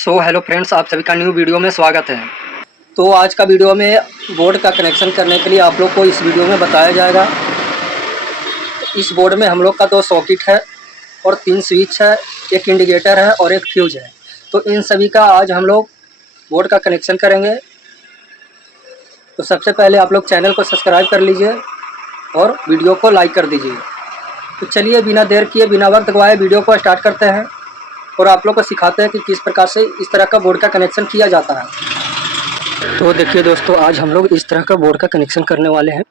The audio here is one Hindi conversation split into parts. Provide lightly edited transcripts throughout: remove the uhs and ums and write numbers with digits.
हेलो फ्रेंड्स, आप सभी का न्यू वीडियो में स्वागत है। तो आज का वीडियो में बोर्ड का कनेक्शन करने के लिए आप लोग को इस वीडियो में बताया जाएगा। इस बोर्ड में हम लोग का 2 सॉकेट है और 3 स्विच है, एक इंडिकेटर है और एक फ्यूज है। तो इन सभी का आज हम लोग बोर्ड का कनेक्शन करेंगे। तो सबसे पहले आप लोग चैनल को सब्सक्राइब कर लीजिए और वीडियो को लाइक कर दीजिए। तो चलिए बिना देर किए, बिना वक्त गवाए वीडियो को स्टार्ट करते हैं और आप लोग को सिखाते हैं कि किस प्रकार से इस तरह का बोर्ड का कनेक्शन किया जाता है। तो देखिए दोस्तों, आज हम लोग इस तरह का बोर्ड का कनेक्शन करने वाले हैं,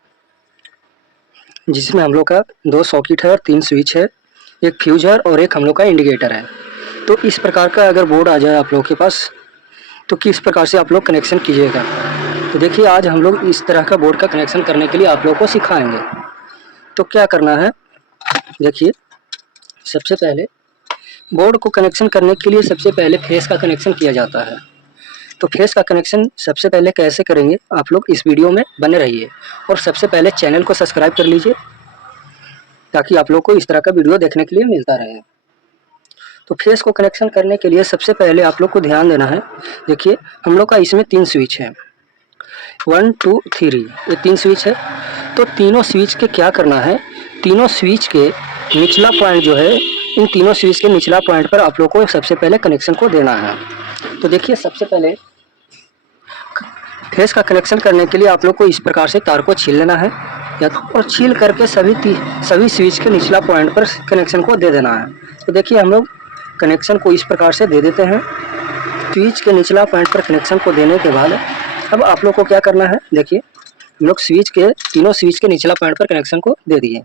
जिसमें हम लोग का 2 सॉकेट है और 3 स्विच है, एक फ्यूज है और एक हम लोग का इंडिकेटर है। तो इस प्रकार का अगर बोर्ड आ जाए आप लोग के पास तो किस प्रकार से आप लोग कनेक्शन कीजिएगा। तो देखिए, आज हम लोग इस तरह का बोर्ड का कनेक्शन करने के लिए आप लोग को सिखाएंगे। तो क्या करना है, देखिए, सबसे पहले बोर्ड को कनेक्शन करने के लिए सबसे पहले फेस का कनेक्शन किया जाता है। तो फेस का कनेक्शन सबसे पहले कैसे करेंगे, आप लोग इस वीडियो में बने रहिए और सबसे पहले चैनल को सब्सक्राइब कर लीजिए ताकि आप लोग को इस तरह का वीडियो देखने के लिए मिलता रहे। तो फेस को कनेक्शन करने के लिए सबसे पहले आप लोग को ध्यान देना है। देखिए, हम लोग का इसमें 3 स्विच है, 1 2 3, ये 3 स्विच है। तो तीनों स्विच के क्या करना है, तीनों स्विच के निचला पॉइंट जो है, इन तीनों स्विच के निचला पॉइंट पर आप लोग को सबसे पहले कनेक्शन को देना है। तो देखिए, सबसे पहले फेस का कनेक्शन करने के लिए आप लोग को इस प्रकार से तार को छील लेना है और छील करके सभी स्विच के निचला पॉइंट पर कनेक्शन को दे देना है। तो देखिए, हम लोग कनेक्शन को इस प्रकार से दे देते हैं। स्विच के निचला पॉइंट पर कनेक्शन को देने के बाद अब आप लोग को क्या करना है, देखिए, हम लोग तीनों स्विच के निचला पॉइंट पर कनेक्शन को दे दिए।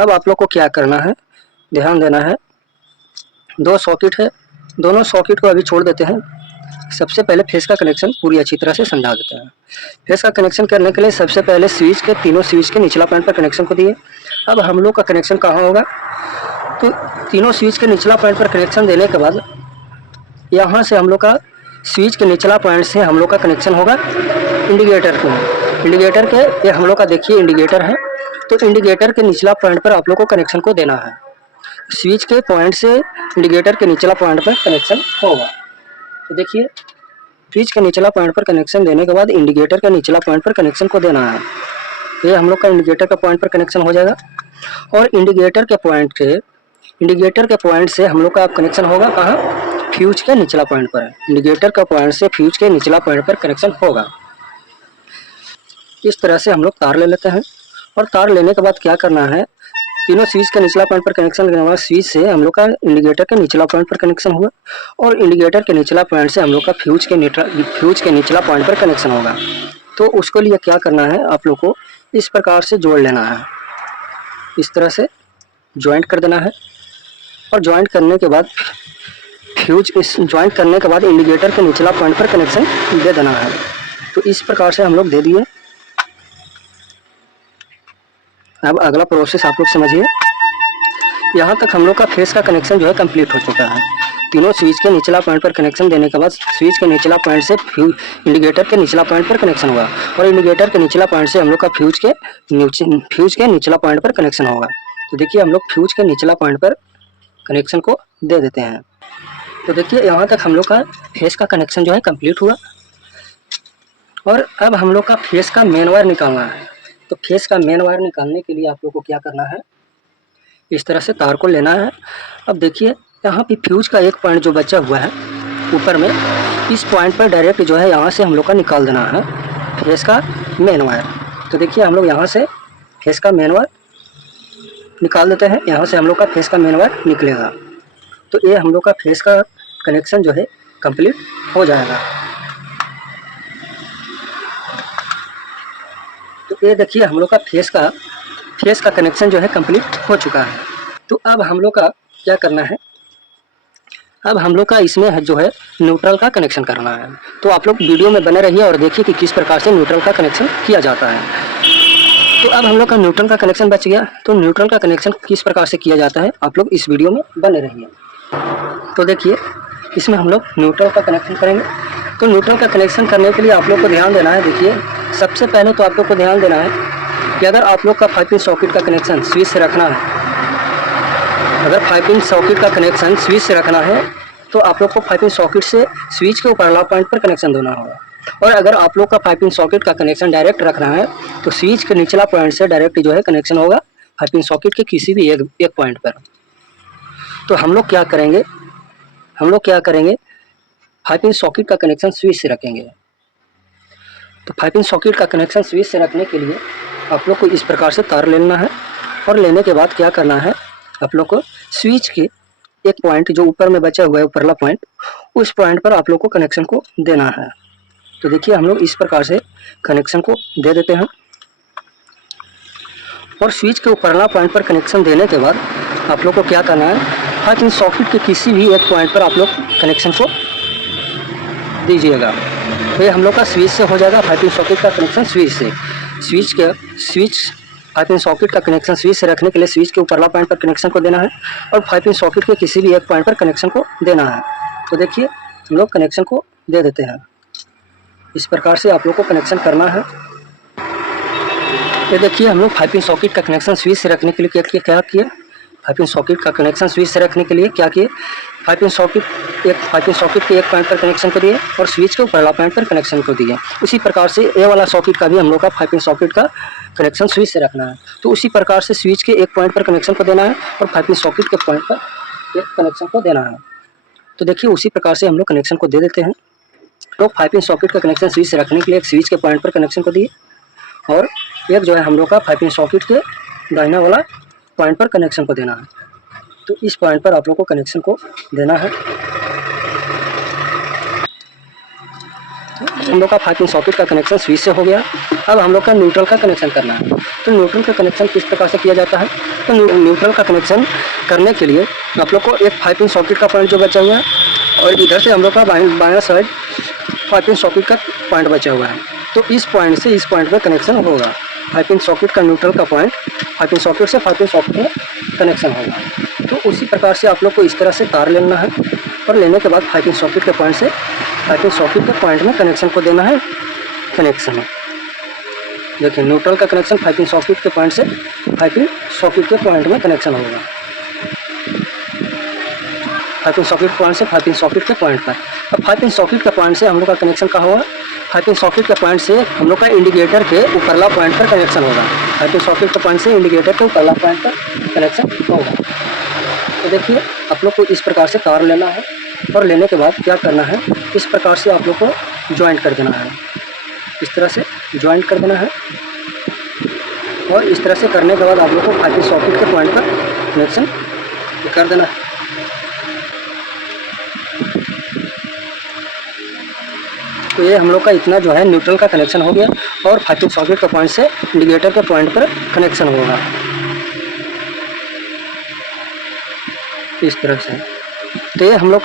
अब आप लोग को क्या करना है, ध्यान देना है। 2 सॉकेट है, दोनों सॉकेट को अभी छोड़ देते हैं। सबसे पहले फेस का कनेक्शन पूरी अच्छी तरह से समझा देते हैं। फेस का कनेक्शन करने के लिए सबसे पहले तीनों स्विच के निचला पॉइंट पर कनेक्शन को दिए। अब हम लोग का कनेक्शन कहाँ होगा, तो तीनों स्विच के निचला पॉइंट पर कनेक्शन देने के बाद यहाँ से हम लोग का स्विच के निचला पॉइंट से हम लोग का कनेक्शन होगा इंडिकेटर के। ये हम लोग का देखिए इंडिकेटर है। तो इंडिकेटर के निचला पॉइंट पर आप लोग को कनेक्शन को देना है। स्विच के पॉइंट से इंडिकेटर के निचला पॉइंट पर कनेक्शन होगा। तो देखिए, स्विच के निचला पॉइंट पर कनेक्शन देने के बाद इंडिकेटर के निचला पॉइंट पर कनेक्शन को देना है। ये हम लोग का इंडिकेटर का पॉइंट पर कनेक्शन हो जाएगा और इंडिकेटर के पॉइंट से हम लोग का कनेक्शन होगा कहाँ, फ्यूज के निचला पॉइंट पर। इंडिकेटर का पॉइंट से फ्यूज के निचला पॉइंट पर कनेक्शन होगा। इस तरह से हम लोग तार ले लेते हैं और तार लेने के बाद क्या करना है, तीनों स्विच के निचला पॉइंट पर कनेक्शन लेने के बाद स्विच से हम लोग का इंडिकेटर के निचला पॉइंट पर कनेक्शन हुआ और इंडिकेटर के निचला पॉइंट से हम लोग का फ्यूज के निचला पॉइंट पर कनेक्शन होगा। तो उसके लिए क्या करना है, आप लोग को इस प्रकार से जोड़ लेना है, इस तरह से ज्वाइंट कर देना है और ज्वाइंट करने के बाद इंडिकेटर के निचला पॉइंट पर कनेक्शन दे देना है। तो इस प्रकार से हम लोग दे दिए। अब अगला प्रोसेस आप लोग समझिए। यहाँ तक हम लोग का फेस का कनेक्शन जो है कंप्लीट हो चुका है। तीनों स्विच के निचला पॉइंट पर कनेक्शन देने के बाद स्विच के निचला पॉइंट से इंडिकेटर के निचला पॉइंट पर कनेक्शन हुआ और इंडिकेटर के निचला पॉइंट से हम लोग का फ्यूज के निचला पॉइंट पर कनेक्शन होगा। तो देखिए, हम लोग फ्यूज के निचला पॉइंट पर कनेक्शन को दे देते हैं। तो देखिए, यहाँ तक हम लोग का फेस का कनेक्शन जो है कंप्लीट हुआ और अब हम लोग का फेस का मेन वायर निकालना है। तो फेस का मेन वायर निकालने के लिए आप लोग को क्या करना है, इस तरह से तार को लेना है। अब देखिए, यहाँ पे फ्यूज का एक पॉइंट जो बचा हुआ है ऊपर में, इस पॉइंट पर डायरेक्ट जो है यहाँ से हम लोग का निकाल देना है फेस का मेन वायर। तो देखिए, हम लोग यहाँ से फेस का मेन वायर निकाल देते हैं। यहाँ से हम लोग का फेस का मेन वायर निकलेगा। तो ये हम लोग का फेस का कनेक्शन जो है कंप्लीट हो जाएगा। तो ये देखिए, हम लोग का फेस का कनेक्शन जो है कंप्लीट हो चुका है। तो अब हम लोग का क्या करना है, अब हम लोग का इसमें जो है न्यूट्रल का कनेक्शन करना है। तो आप लोग वीडियो में बने रहिए और देखिए कि किस प्रकार से न्यूट्रल का कनेक्शन किया जाता है। तो अब हम लोग का न्यूट्रल का कनेक्शन बच गया। तो न्यूट्रल का कनेक्शन किस प्रकार से किया जाता है, आप लोग इस वीडियो में बने रहिए। तो देखिए, इसमें हम लोग न्यूट्रल का कनेक्शन करेंगे। तो न्यूट्रल का कनेक्शन करने के लिए आप लोग को ध्यान देना है। देखिए, सबसे पहले तो आप लोग को ध्यान देना है कि अगर आप लोग का 5 पिन सॉकेट का कनेक्शन स्विच से रखना है, अगर 5 पिन सॉकेट का कनेक्शन स्विच से रखना है तो आप लोग को 5 पिन सॉकेट से स्विच के ऊपर वाला पॉइंट पर कनेक्शन देना होगा। और अगर आप लोग का 5 पिन सॉकेट का कनेक्शन डायरेक्ट रखना है तो स्विच के निचला पॉइंट से डायरेक्ट जो है कनेक्शन होगा 5 पिन सॉकेट के किसी भी एक पॉइंट पर। तो हम लोग क्या करेंगे 5 पिन सॉकेट का कनेक्शन स्विच से रखेंगे। तो 5 पिन सॉकेट का कनेक्शन स्विच से रखने के लिए आप लोग को इस प्रकार से तार लेना है और लेने के बाद क्या करना है, आप लोग को स्विच के एक पॉइंट जो ऊपर में बचा हुआ है ऊपरला पॉइंट, उस पॉइंट पर आप लोग को कनेक्शन को देना है। तो देखिए हम लोग इस प्रकार से कनेक्शन को दे देते हैं और स्विच के ऊपरला पॉइंट पर कनेक्शन देने के बाद आप लोग को क्या करना है, 5 पिन सॉकेट के किसी भी एक पॉइंट पर आप लोग कनेक्शन को दीजिएगा। तो ये हम लोग का स्विच से हो जाएगा 5 पिन सॉकेट का कनेक्शन स्विच से। स्विच 5 पिन सॉकेट का कनेक्शन स्विच से रखने के लिए स्विच के ऊपरला पॉइंट पर कनेक्शन को देना है और 5 पिन सॉकेट के किसी भी एक पॉइंट पर कनेक्शन को देना है। तो देखिए हम लोग कनेक्शन को दे देते हैं। इस प्रकार से आप लोग को कनेक्शन करना है। ये देखिए हम लोग 5 पिन सॉकेट का कनेक्शन स्विच से रखने के लिए क्या किए 5 पिन सॉकेट का कनेक्शन स्विच से रखने के लिए क्या किए, 5 पिन सॉकेट के एक पॉइंट पर कनेक्शन को दिए और स्विच के ऊपरला पॉइंट पर कनेक्शन को दिए। उसी प्रकार से ए वाला सॉकेट का भी हम लोग का 5 पिन सॉकेट का कनेक्शन स्विच से रखना है। तो उसी प्रकार से स्विच के एक पॉइंट पर कनेक्शन को देना है और 5 पिन सॉकेट के पॉइंट पर एक कनेक्शन को देना है। तो देखिए उसी प्रकार से हम लोग कनेक्शन को दे देते हैं। तो 5 पिन सॉकेट का कनेक्शन स्विच से रखने के लिए एक स्विच के पॉइंट पर कनेक्शन को दिए और एक जो है हम लोग का 5 पिन सॉकेट के दाहिना वाला पॉइंट पर कनेक्शन को देना है। तो इस पॉइंट पर आप लोग को कनेक्शन को देना है। हम लोग का 5 पिन सॉकेट का कनेक्शन स्विच से हो गया। अब हम लोग का न्यूट्रल का कनेक्शन करना है। तो न्यूट्रल का कनेक्शन किस प्रकार से किया जाता है, तो न्यूट्रल का कनेक्शन करने के लिए आप लोग को एक 5 पिन सॉकेट का पॉइंट जो बचा हुआ है और इधर से हम लोग का बायां साइड 5 पिन सॉकेट का पॉइंट बचा हुआ है। तो इस पॉइंट से इस पॉइंट पर कनेक्शन होगा। 5 पिन सॉकेट का न्यूट्रल का पॉइंट 5 पिन सॉकेट से 5 पिन सॉकेट में कनेक्शन होगा। तो उसी प्रकार से आप लोग को इस तरह से तार लेना है और लेने के बाद 5 पिन सॉकेट के पॉइंट से 5 पिन सॉकेट के पॉइंट में कनेक्शन को देना है। कनेक्शन देखिए न्यूट्रल का कनेक्शन 5 पिन सॉकेट के पॉइंट से 5 पिन सॉकेट के पॉइंट में कनेक्शन होगा। 5 पिन सॉकेट पॉइंट से 5 पिन सॉकेट के पॉइंट पर। अब 5 पिन सॉकेट के पॉइंट से हम लोग का कनेक्शन कहाँ होगा, 5 पिन सॉकेट के पॉइंट से हम लोग का इंडिकेटर के ऊपरला पॉइंट पर कनेक्शन होगा। 5 पिन सॉकेट के पॉइंट से इंडिकेटर के ऊपरला पॉइंट पर कनेक्शन होगा। तो देखिए आप लोग को इस प्रकार से तार लेना है और लेने के बाद क्या करना है, इस प्रकार से आप लोग को ज्वाइंट कर देना है। इस तरह से ज्वाइंट कर देना है और इस तरह से करने के बाद आप लोग को 5 पिन सॉकेट के पॉइंट पर कनेक्शन कर देना है। तो ये हम लोग का इतना जो है न्यूट्रल का कनेक्शन हो गया और 5 पिन सॉकेट के पॉइंट से इंडिकेटर के पॉइंट पर कनेक्शन होगा इस तरह से। तो ये हम लोग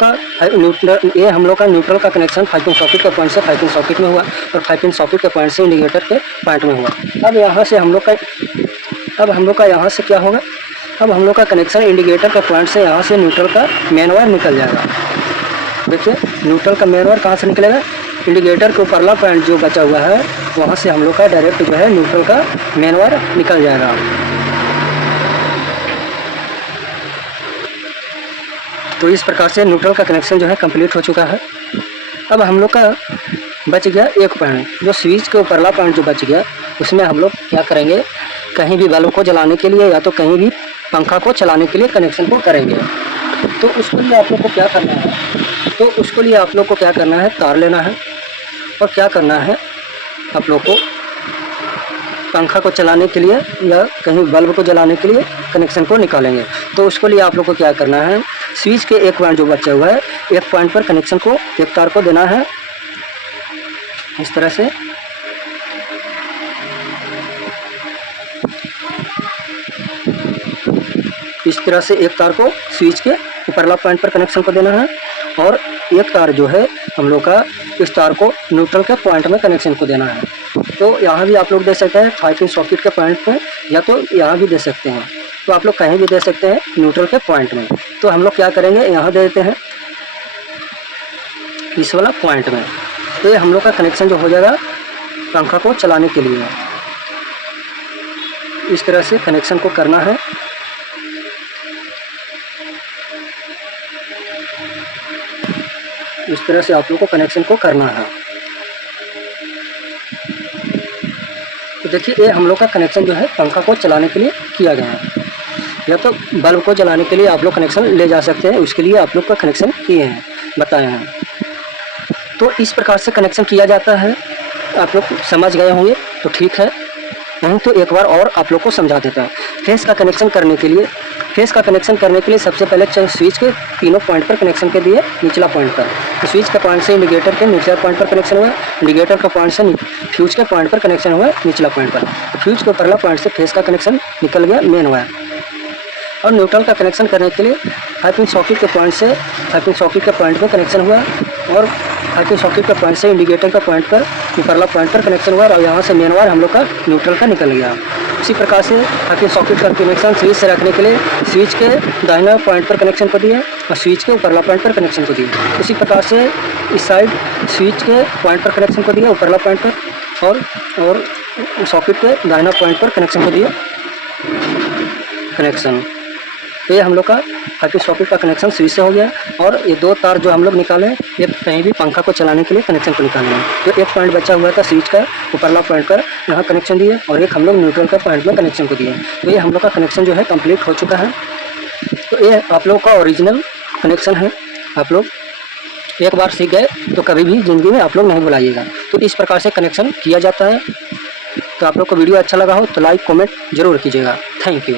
का न्यूट्रल का कनेक्शन 5 पिन सॉकेट के पॉइंट से 5 पिन सॉकेट में हुआ और 5 पिन सॉकेट के पॉइंट से इंडिकेटर के पॉइंट में हुआ। अब यहाँ से हम लोग का यहाँ से क्या होगा, अब हम लोग का कनेक्शन इंडिकेटर के पॉइंट से यहाँ से न्यूट्रल का मेन वायर निकल जाएगा। देखिए न्यूट्रल का मेन वायर कहाँ से निकलेगा, इंडिकेटर के ऊपरला पॉइंट जो बचा हुआ है वहाँ से हम लोग का डायरेक्ट जो है न्यूट्रल का मेन वायर निकल जाएगा। तो इस प्रकार से न्यूट्रल का कनेक्शन जो है कंप्लीट हो चुका है। अब हम लोग का बच गया एक पॉइंट, जो स्विच के ऊपरला पॉइंट जो बच गया उसमें हम लोग क्या करेंगे, कहीं भी बल्ब को जलाने के लिए या तो कहीं भी पंखा को चलाने के लिए कनेक्शन को करेंगे। तो उसके लिए आप लोग को क्या करना है, तार लेना है और क्या करना है, आप लोग को पंखा को चलाने के लिए या कहीं बल्ब को जलाने के लिए कनेक्शन को निकालेंगे। तो उसके लिए आप लोग को क्या करना है, स्विच के एक पॉइंट जो बचा हुआ है एक पॉइंट पर कनेक्शन को एक तार को देना है इस तरह से। इस तरह से एक तार को स्विच के ऊपरला पॉइंट पर कनेक्शन को देना है और एक तार जो है हम लोग का इस तार को न्यूट्रल के पॉइंट में कनेक्शन को देना है। तो यहाँ भी आप लोग दे सकते हैं 5 पिन सॉकेट के पॉइंट पे या तो यहाँ भी दे सकते हैं। तो आप लोग कहीं भी दे सकते हैं न्यूट्रल के पॉइंट में। तो हम लोग क्या करेंगे, यहाँ दे देते हैं इस वाला पॉइंट में। तो ये हम लोग का कनेक्शन जो हो जाएगा पंखा को चलाने के लिए। इस तरह से कनेक्शन को करना है। इस तरह से आप लोग को कनेक्शन को करना है। तो देखिए ये हम लोग का कनेक्शन जो है पंखा को चलाने के लिए किया गया है, या तो बल्ब को जलाने के लिए आप लोग कनेक्शन ले जा सकते हैं, उसके लिए आप लोग का कनेक्शन किए हैं, बताए हैं। तो इस प्रकार से कनेक्शन किया जाता है, आप लोग समझ गए होंगे तो ठीक है, नहीं तो एक बार और आप लोग को समझा देता है। फेस का कनेक्शन करने के लिए सबसे पहले स्विच के तीनों पॉइंट पर कनेक्शन के दिए, निचला पॉइंट पर। तो स्विच के पॉइंट से इंडिकेटर के निचला पॉइंट पर कनेक्शन हुआ, इंडिकेटर का पॉइंट से फ्यूज के पॉइंट पर कनेक्शन हुआ निचला पॉइंट पर। तो फ्यूज के ऊपरला पॉइंट से फेस का कनेक्शन निकल गया मेन वायर। और न्यूट्रल का कनेक्शन करने के लिए हाइपिंग सॉकेट के पॉइंट से हाइपिंग सॉकेट के पॉइंट पर कनेक्शन हुआ, और हाइपिंग सॉकेट के पॉइंट से इंडिकेटर का पॉइंट पर ऊपरला पॉइंट पर कनेक्शन हुआ, और यहाँ से मेन वायर हम लोग का न्यूट्रल का निकल गया। इसी प्रकार से हाइपिंग सॉकेट का कनेक्शन स्विच से रखने के लिए स्विच के दाहिना पॉइंट पर कनेक्शन को दिए और स्विच के ऊपरला पॉइंट पर कनेक्शन को दिए। इसी प्रकार से इस साइड स्विच के पॉइंट पर कनेक्शन को दिया ऊपरला पॉइंट पर, और सॉकेट के दाहिना पॉइंट पर कनेक्शन को दिया कनेक्शन। तो ये हम लोग का हाइपिंग सॉकेट का कनेक्शन स्विच से हो गया। और ये दो तार जो हम लोग निकाले, ये कहीं भी पंखा को चलाने के लिए कनेक्शन को निकालना है। तो एक पॉइंट बचा हुआ था स्विच का ऊपरला पॉइंट पर, यहाँ कनेक्शन दिए, और एक हम लोग न्यूट्रल का पॉइंट में कनेक्शन को दिए। तो ये हम लोग का कनेक्शन जो है कंप्लीट हो चुका है। तो ये आप लोग का ओरिजिनल कनेक्शन है। आप लोग एक बार सीख गए तो कभी भी ज़िंदगी में आप लोग नहीं भुलाइएगा। तो इस प्रकार से कनेक्शन किया जाता है। तो आप लोग को वीडियो अच्छा लगा हो तो लाइक कमेंट जरूर कीजिएगा। Thank you.